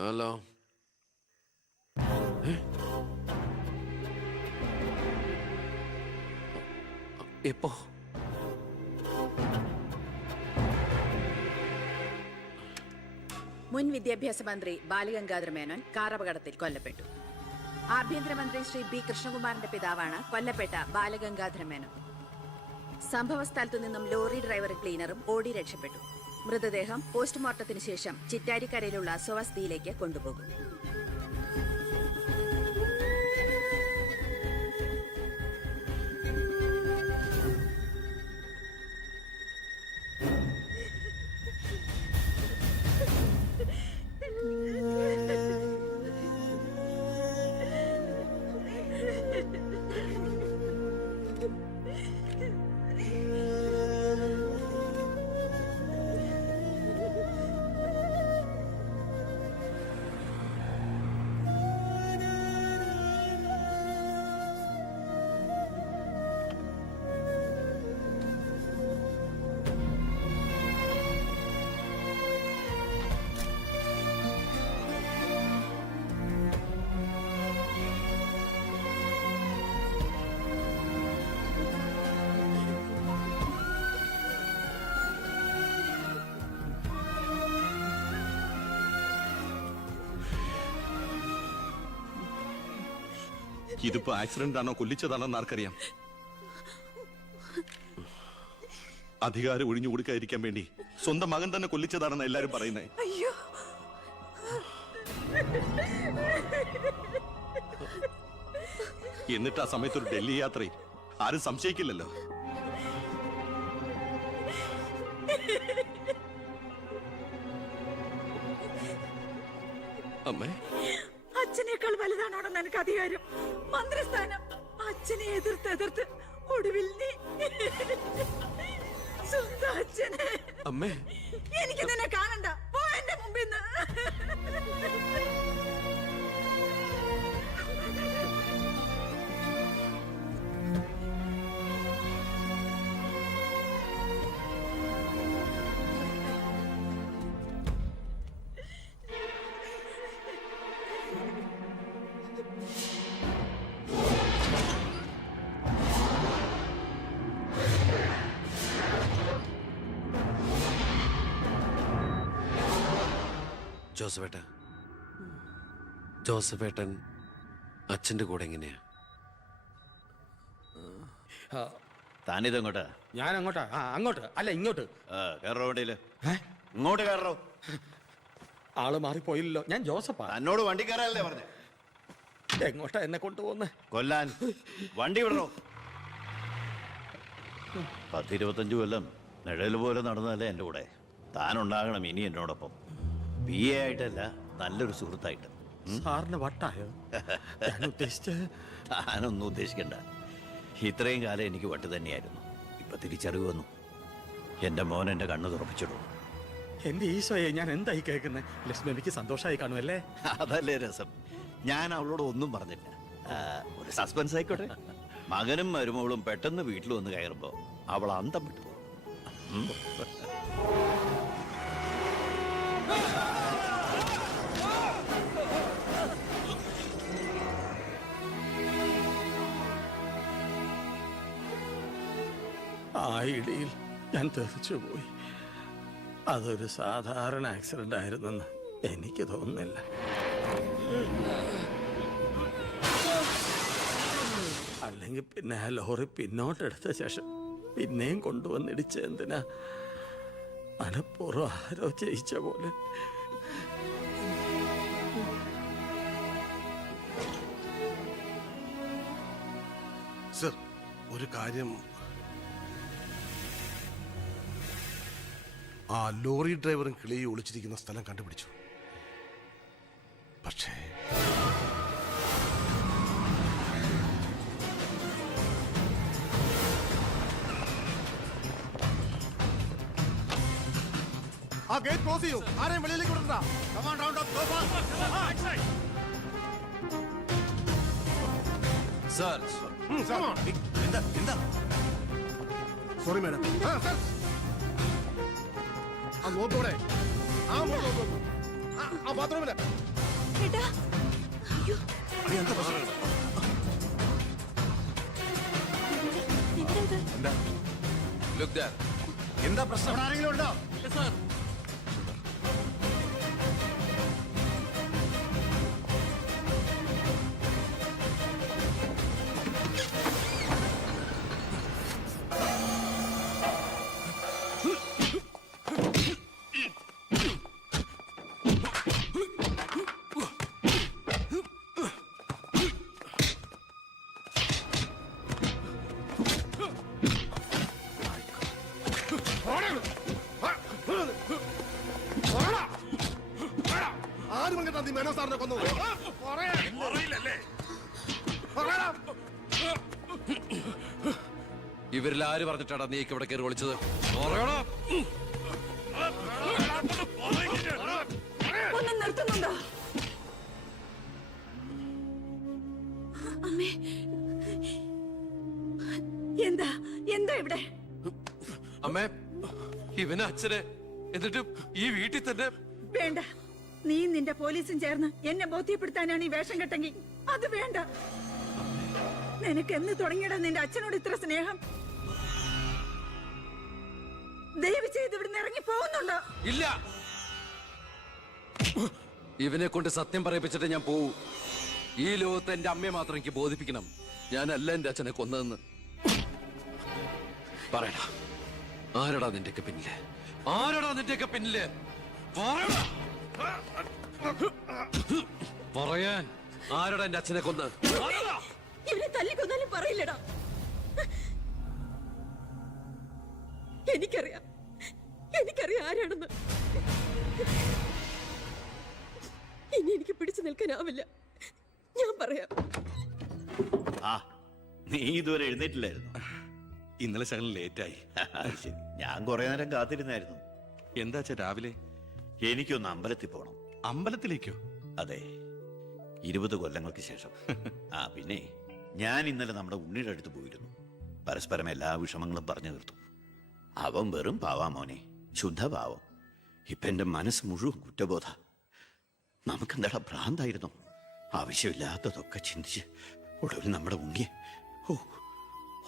Hello. എപ്പോ? മുൻ വിദ്യാഭ്യാസ മന്ത്രി ബാലഗംഗാധര മേനോൻ കാർ അപകടത്തിൽ കൊല്ലപ്പെട്ടു. ആഭ്യന്തരമന്ത്രി ശ്രീ ബി കൃഷ്ണകുമാറിന്റെ പിതാവാണ് കൊല്ലപ്പെട്ട ബാലഗംഗാധര മേനോൻ. സംഭവസ്ഥലത്തു നിന്നും ലോറി ഡ്രൈവർ ക്ലീനറും ഓടി രക്ഷപ്പെട്ടു. മൃതദേഹം പോസ്റ്റ്മോർട്ടത്തിന് ശേഷം ചിറ്റാരിക്കരയിലുള്ള സ്വവസതിയിലേക്ക് കൊണ്ടുപോകും. ഇതിപ്പോ ആക്സിഡന്റ് ആണോ കൊല്ലിച്ചതാണോ ആർക്കറിയാം. അധികാരം ഒഴിഞ്ഞു കൊടുക്കാതിരിക്കാൻ വേണ്ടി സ്വന്തം മകൻ തന്നെ കൊല്ലിച്ചതാണെന്ന് എല്ലാരും പറയുന്നത്. അയ്യോ, എന്നിട്ട് ആ സമയത്ത് ഒരു ഡൽഹി യാത്രയിൽ ആരും സംശയിക്കില്ലല്ലോ. അമ്മേ, അച്ഛനേക്കാൾ വലുതാണോടെ നിനക്ക് അധികാരം, മന്ത്രിസ്ഥാനം. അച്ഛനെ എതിർത്ത് ഒടുവിൽ നീ സ്വന്തം അച്ഛനെ. അമ്മേ, എനിക്ക് നിന്നെ കാണണ്ട, പോ എന്റെ മുമ്പിൽ നിന്ന്. ജോസഫേട്ടൻ അച്ഛന്റെ കൂടെ എങ്ങനെയാ? താനിതെങ്ങോട്ടാ? ഞാൻ അങ്ങോട്ടാ? അങ്ങോട്ട് അല്ല, ഇങ്ങോട്ട്. കയറോ വണ്ടിയില്. ഇങ്ങോട്ട് കയറോ. ആള് മാറിപ്പോയില്ലല്ലോ. ഞാൻ ജോസഫാ. എന്നോട് വണ്ടി കയറാനല്ലേ പറഞ്ഞേ? എങ്ങോട്ടാ എന്നെ കൊണ്ടുപോകുന്നേ? കൊല്ലാൻ. വണ്ടി വിടണോ? 10-25 കൊല്ലം നിഴൽ പോലെ നടന്നതല്ലേ എൻ്റെ കൂടെ. താനുണ്ടാകണം ഇനി എന്നോടൊപ്പം. PA ആയിട്ടല്ല, നല്ലൊരു സുഹൃത്തായിട്ട്. സാറിന് വട്ടായോ? താനൊന്നും ഉദ്ദേശിക്കണ്ട. ഇത്രയും കാലം എനിക്ക് വട്ട് തന്നെയായിരുന്നു. ഇപ്പൊ തിരിച്ചറിവ് വന്നു. എൻ്റെ മോൻ എൻ്റെ കണ്ണ് തുറപ്പിച്ചിടും. എന്റെ ഈശോയെ, ഞാൻ എന്തായി കേൾക്കുന്നത്? ലക്ഷ്മിക്ക് സന്തോഷമായി കാണുമല്ലേ? അതല്ലേ രസം. ഞാൻ അവളോട് ഒന്നും പറഞ്ഞില്ല. ഒരു സസ്പെൻസ് ആയിക്കോട്ടെ. മകനും മരുമകളും പെട്ടെന്ന് വീട്ടിൽ വന്ന് കയറുമ്പോ അവൾ അന്തം വിട്ടു പോകും. ആ ഇടിയിൽ ഞാൻ തെറിച്ചുപോയി. അതൊരു സാധാരണ ആക്സിഡന്റ് ആയിരുന്നെന്ന് എനിക്ക് തോന്നുന്നില്ല. അല്ലെങ്കിൽ പിന്നെ ആ ലോറി പിന്നോട്ടെടുത്ത ശേഷം പിന്നെയും കൊണ്ടുവന്നിടിച്ച എന്തിനാ? മനപ്പൂർവ്വം ആരോ ജയിച്ച പോലെ. സർ, ഒരു കാര്യം. ആ ലോറി ഡ്രൈവറും കിളിയും ഒളിച്ചിരിക്കുന്ന സ്ഥലം കണ്ടുപിടിച്ചു. പക്ഷേ ആ ഗേറ്റ് ക്ലോസ് ചെയ്യൂ. ആരെയും വെളിയിലേക്ക് വിടണ്ട. Come on, round up, go fast. Sir, Come on. എന്താ? Sorry madam. ആ നോക്കൂടെ. ആ നോക്കൂ. ആ ബാത്റൂമില്. ഏട്ടാ അയ്യോ എന്താ ഇത്? ലുക്ക് ദാർ. എന്താ പ്രശ്നം? അവിടെ ആരെങ്കിലും ഉണ്ടോ? ആര് പറഞ്ഞിട്ടാ നീ മേനോ സാറിനെ കൊന്നത്? പറയടാ. ഇവരിൽ ആര് പറഞ്ഞിട്ടാടാ നീ ഇവിടെ കയറി വിളിച്ചത്? പറയടാ. ഒന്ന് നിർത്തുന്നുണ്ടോ? അമ്മേ എന്താ എന്താ ഇവിടെ? അമ്മേ, ഇവന് അച്ഛനെ എന്നിട്ട് ഈ വീട്ടിൽ തന്നെ. വേണ്ട, നീ നിന്റെ പോലീസും ചേർന്ന് എന്നെ ബോധ്യപ്പെടുത്താനാണ് ഈ വേഷം കെട്ടെങ്കിൽ അത് വേണ്ട. നിനക്ക് എന്ന് തുടങ്ങിയടാ നിന്റെ അച്ഛനോട് ഇത്ര സ്നേഹം? ദയവ് ചെയ്ത് ഇവിടുന്ന് ഇറങ്ങി പോകുന്നുണ്ടോ? ഇല്ല, ഇവനെ കൊണ്ട് സത്യം പറയിപ്പിച്ചിട്ട് ഞാൻ പോവൂ. ഈ ലോകത്ത് എന്റെ അമ്മയെ മാത്രം എനിക്ക് ബോധിപ്പിക്കണം ഞാനല്ല എന്റെ അച്ഛനെ കൊന്നതെന്ന്. പറയടാ, ആരടാ നിന്റെയൊക്കെ പിന്നില്? ആരടാ നിന്റെയൊക്കെ പിന്നില്? പറയടാ. പറയാൻ ആരടാ എന്റെ അച്ഛനെ കൊന്ന്? ഇവരെ തല്ലിക്കൊന്നാലും പറയില്ലടാ. എനിക്കറിയാം ആരാണെന്ന്. ഇനി എനിക്ക് പിടിച്ചു നിൽക്കാനാവില്ല. ഞാൻ പറയാം. ആ, നീ ഇതുവരെ എഴുന്നേറ്റില്ലായിരുന്നു. ഇന്നലെ ശകലം ലേറ്റായി. ശരി, ഞാൻ കുറെ നേരം കാത്തിരുന്നായിരുന്നു. എന്താ അച്ഛാ രാവിലെ? എനിക്കൊന്ന് അമ്പലത്തിൽ പോണം. അമ്പലത്തിലേക്കോ? അതെ, 20 കൊല്ലങ്ങൾക്ക് ശേഷം. ആ പിന്നെ ഞാൻ ഇന്നലെ നമ്മുടെ ഉണ്ണിയുടെ അടുത്ത് പോയിരുന്നു. പരസ്പരം എല്ലാ വിഷമങ്ങളും പറഞ്ഞു തീർത്തു. അവൻ വെറും പാവാ മോനെ, ശുദ്ധ പാവം. ഇപ്പൊ എന്റെ മനസ്സ് മുഴുവൻ കുറ്റബോധ. നമുക്കെന്താടാ ഭ്രാന്തായിരുന്നു? ആവശ്യമില്ലാത്തതൊക്കെ ചിന്തിച്ച് ഒടുവിൽ നമ്മുടെ ഉണ്ണിയെ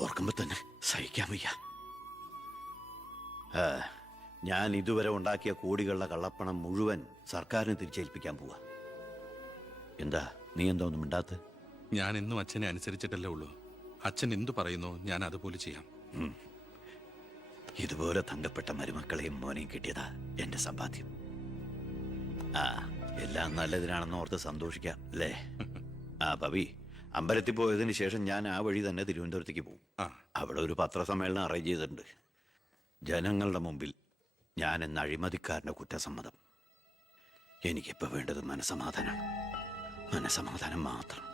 ഓർക്കുമ്പോ തന്നെ സഹിക്കാൻ വയ്യ. ഞാൻ ഇതുവരെ ഉണ്ടാക്കിയ കോടികളുടെ കള്ളപ്പണം മുഴുവൻ സർക്കാരിന് തിരിച്ചേൽപ്പിക്കാൻ പോവാ. എന്താ നീ എന്താ ഒന്നും മിണ്ടാത്ത? ഞാൻ എന്നും അച്ഛനെ അനുസരിച്ചിട്ടല്ലേ ഉള്ളൂ. അച്ഛൻ എന്തു പറയുന്നോ ഞാൻ അതുപോലെ ചെയ്യാം. ഇതുപോലെ തങ്കപ്പെട്ട മരുമക്കളെയും മോനെയും കിട്ടിയതാ എന്റെ സമ്പാദ്യം. ആ, എല്ലാം നല്ലതിനാണെന്ന് ഓർത്ത് സന്തോഷിക്കാം അല്ലേ? ആ പവി, അമ്പലത്തിൽ പോയതിന് ശേഷം ഞാൻ ആ വഴി തന്നെ തിരുവനന്തപുരത്തേക്ക് പോകും. അവിടെ ഒരു പത്രസമ്മേളനം അറേഞ്ച് ചെയ്തിട്ടുണ്ട്. ജനങ്ങളുടെ മുമ്പിൽ ഞാൻ എന്ന അഴിമതിക്കാരന്റെ കുറ്റസമ്മതം. എനിക്കിപ്പോ വേണ്ടത് മനസമാധാനം. മനസമാധാനം മാത്രം.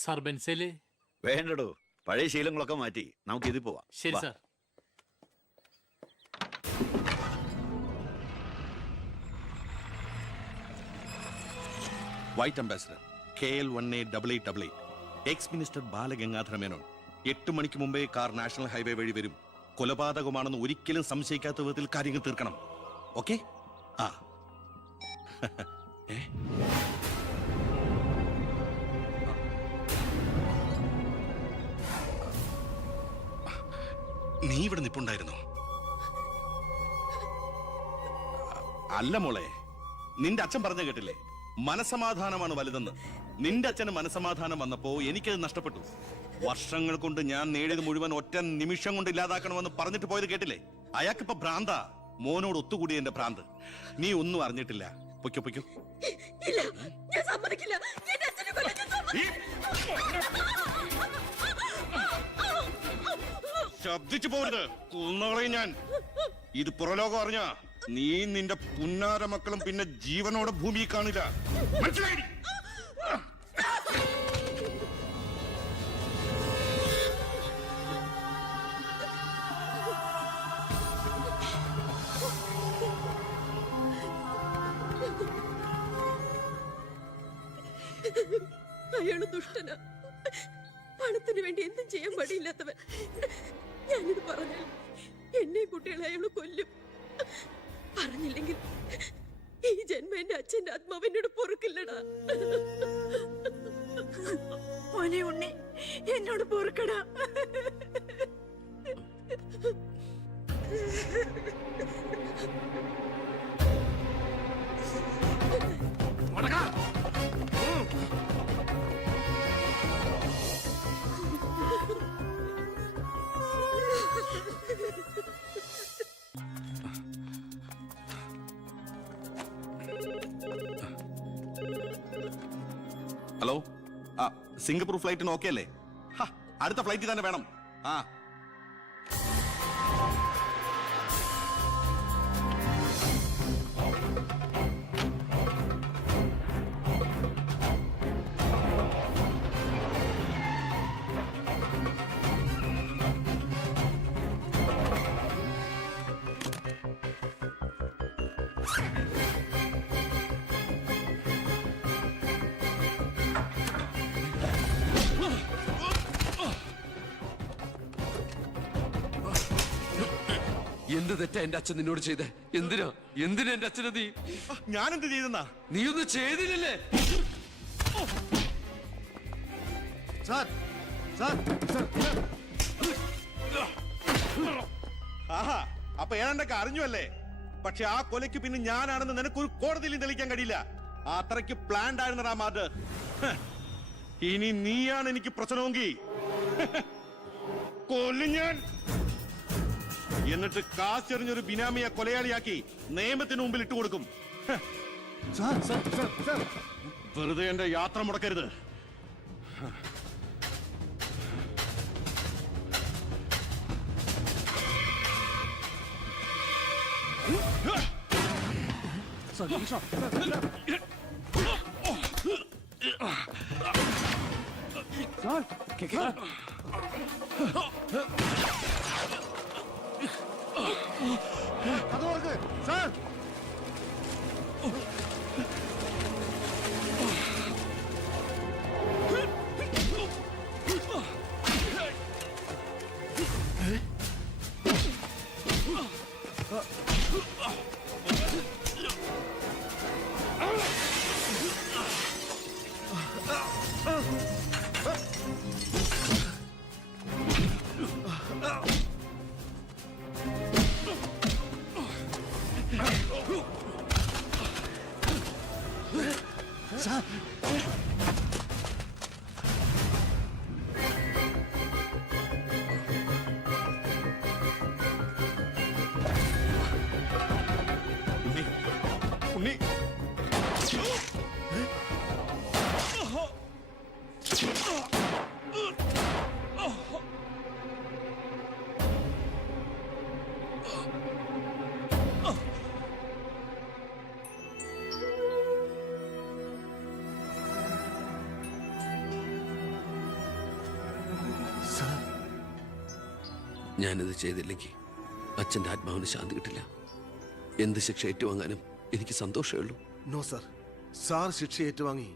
സാർ ബെൻസേല്. വേണ്ടടോ, പഴയ ശീലങ്ങളൊക്കെ മാറ്റി നമുക്ക് ഇതിൽ പോവാം. ശരി വാ. Sir. White ambassador KL188888 X minister Balagangadhara Menon. 8 മണിക്ക് മുമ്പേ കാർ നാഷണൽ ഹൈവേ വഴി വരും. കൊലപാതകമാണെന്ന് ഒരിക്കലും സംശയിക്കാത്ത വിധത്തിൽ കാര്യങ്ങൾ തീർക്കണം. ഓക്കെ? ആ നീ ഇവിടെ നിപ്പുണ്ടായിരുന്നോ? അല്ല മോളെ, നിന്റെ അച്ഛൻ പറഞ്ഞ കേട്ടില്ലേ, മനസമാധാനമാണ് വലുതെന്ന്. നിന്റെ അച്ഛന് മനസമാധാനം വന്നപ്പോ എനിക്കത് നഷ്ടപ്പെട്ടു. വർഷങ്ങൾ കൊണ്ട് ഞാൻ നേടിയത് മുഴുവൻ ഒറ്റ നിമിഷം കൊണ്ട് ഇല്ലാതാക്കണമെന്ന് പറഞ്ഞിട്ട് പോയത് കേട്ടില്ലേ? അയാൾക്കിപ്പോ ഭ്രാന്ത. മോനോട് ഒത്തുകൂടി എന്റെ ഭ്രാന്ത്. നീ ഒന്നും അറിഞ്ഞിട്ടില്ല. പൊയ്ക്കോ പൊയ്ക്കോ. ഇല്ല, ഞാൻ സമ്മതിക്കില്ല. എന്റെ അച്ഛനെ കൊല്ലാൻ ഞാൻ ശബ്ദിച്ചു പോരുത്, കൊന്നുകളയും ഞാൻ. ഇത് പുറലോകം അറിഞ്ഞ നീ നിന്റെ പുന്നാര മക്കളും പിന്നെ ജീവനോടെ ഭൂമിയിൽ കാണില്ല. മനസ്സിലായി? അയാള് ദുഷ്ടന. പണത്തിന് വേണ്ടി എന്തും ചെയ്യാൻ മടിയില്ലാത്തവൻ. ഞാനിത് പറഞ്ഞാൽ എന്നെ കുട്ടികളെ അയാള് കൊല്ലും. പറഞ്ഞില്ലെങ്കിൽ ഈ ജന്മ എന്റെ അച്ഛന്റെ ആത്മാവ് എന്നോട് പൊറുക്കില്ലടാ. മോനെ ഉണ്ണി, എന്നോട് പൊറുക്കടാ. ഹലോ, ആ സിംഗപ്പൂർ ഫ്ലൈറ്റിന് ഓക്കെ അല്ലേ? അടുത്ത ഫ്ലൈറ്റിൽ തന്നെ വേണം. ആ എന്ത് തെറ്റാ എന്റെ അച്ഛൻ നിന്നോട് ചെയ്തേ? എന്തിനാ എന്റെ അച്ഛനെ നീ ഞാനെന്ത് ചെയ്തെന്നാ? നീ ഒന്നും ചെയ്തില്ലല്ലേ? സാർ സാർ സാർ ആഹാ, അപ്പൊ ഏതാണ്ടൊക്കെ അറിഞ്ഞു അല്ലേ? പക്ഷെ ആ കൊലയ്ക്ക് പിന്നെ ഞാനാണെന്ന് നിനക്കൊരു കോടതിയിലും തെളിയിക്കാൻ കഴിയില്ല. അത്രയ്ക്ക് പ്ലാൻഡ് ആയിരുന്നടാ മാത്. ഇനി നീയാണ് എനിക്ക് പ്രശ്നമെങ്കിൽ കൊല്ലും ഞാൻ. എന്നിട്ട് കാശെറിഞ്ഞൊരു ബിനാമിയെ കൊലയാളിയാക്കി നിയമത്തിന് മുമ്പിൽ ഇട്ടുകൊടുക്കും. സാർ സാർ സാർ സാർ വെറുതെ എന്റെ യാത്ര മുടക്കരുത്. അത് ഓർക്ക് സാർ. ഉണ്ണി, ഞാനിത് ചെയ്തില്ലെങ്കിൽ അച്ഛന്റെ ആത്മാവിന് ശാന്തി കിട്ടില്ല. എന്ത് ശിക്ഷ ഏറ്റുവാങ്ങാനും എനിക്ക് സന്തോഷമേ ഉള്ളൂ. നോ സർ, സാർ ശിക്ഷ ഏറ്റുവാങ്ങി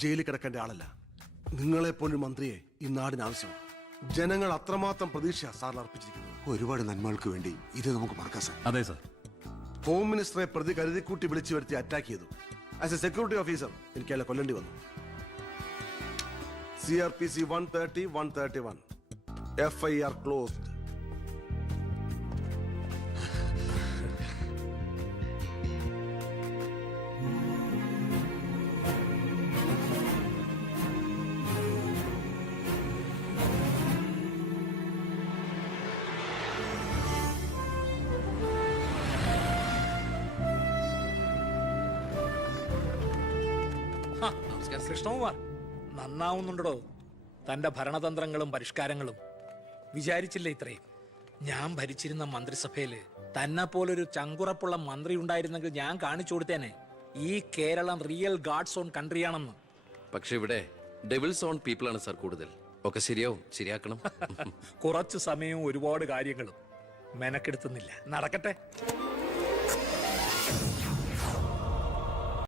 ജയിലിൽ കിടക്കേണ്ട ആളല്ല. നിങ്ങളെപ്പോലൊരു മന്ത്രിയെ ഈ നാടിന് ആവശ്യമാണ്. ജനങ്ങൾ അത്രമാത്രം പ്രതീക്ഷ സാറിന് അർപ്പിച്ചിരിക്കുന്നത്. ഒരുപാട് നന്മകൾക്ക് വേണ്ടി ഇത് നമുക്ക് മറക്കാം സാർ. അതെ സർ. ഹോം മിനിസ്റ്ററെ പ്രതി കരുതിക്കൂട്ടി വിളിച്ചു വരുത്തി അറ്റാക്ക് ചെയ്തു. ആസ് എ സെക്യൂരിറ്റി ഓഫീസർ എനിക്ക് അയാളെ കൊല്ലേണ്ടി വന്നു. CRPC 130, 131. FIR closed. കൃഷ്ണകുമാർ നന്നാവുന്നുണ്ടോ? തന്റെ ഭരണതന്ത്രങ്ങളും പരിഷ്കാരങ്ങളും വിചാരിച്ചില്ല ഇത്രയും. ഞാൻ ഭരിച്ചിരുന്ന മന്ത്രിസഭയില് തന്നെ പോലൊരു ചങ്കുറപ്പുള്ള മന്ത്രി ഉണ്ടായിരുന്നെങ്കിൽ ഞാൻ കാണിച്ചു കൊടുത്തേനെ ഈ കേരളം റിയൽ ഗാഡ്സ് ഓൺ കൺട്രിയാണെന്ന്. പക്ഷെ ഇവിടെ ഡെവിൾസ് ഓൺ പീപ്പിൾ ആണ് സാർ കൂടുതൽ. ഒക്കെ ശരിയാവും, ശരിയാക്കണം. കുറച്ചു സമയവും ഒരുപാട് കാര്യങ്ങളും മെനക്കെടുത്തുന്നില്ല. നടക്കട്ടെ.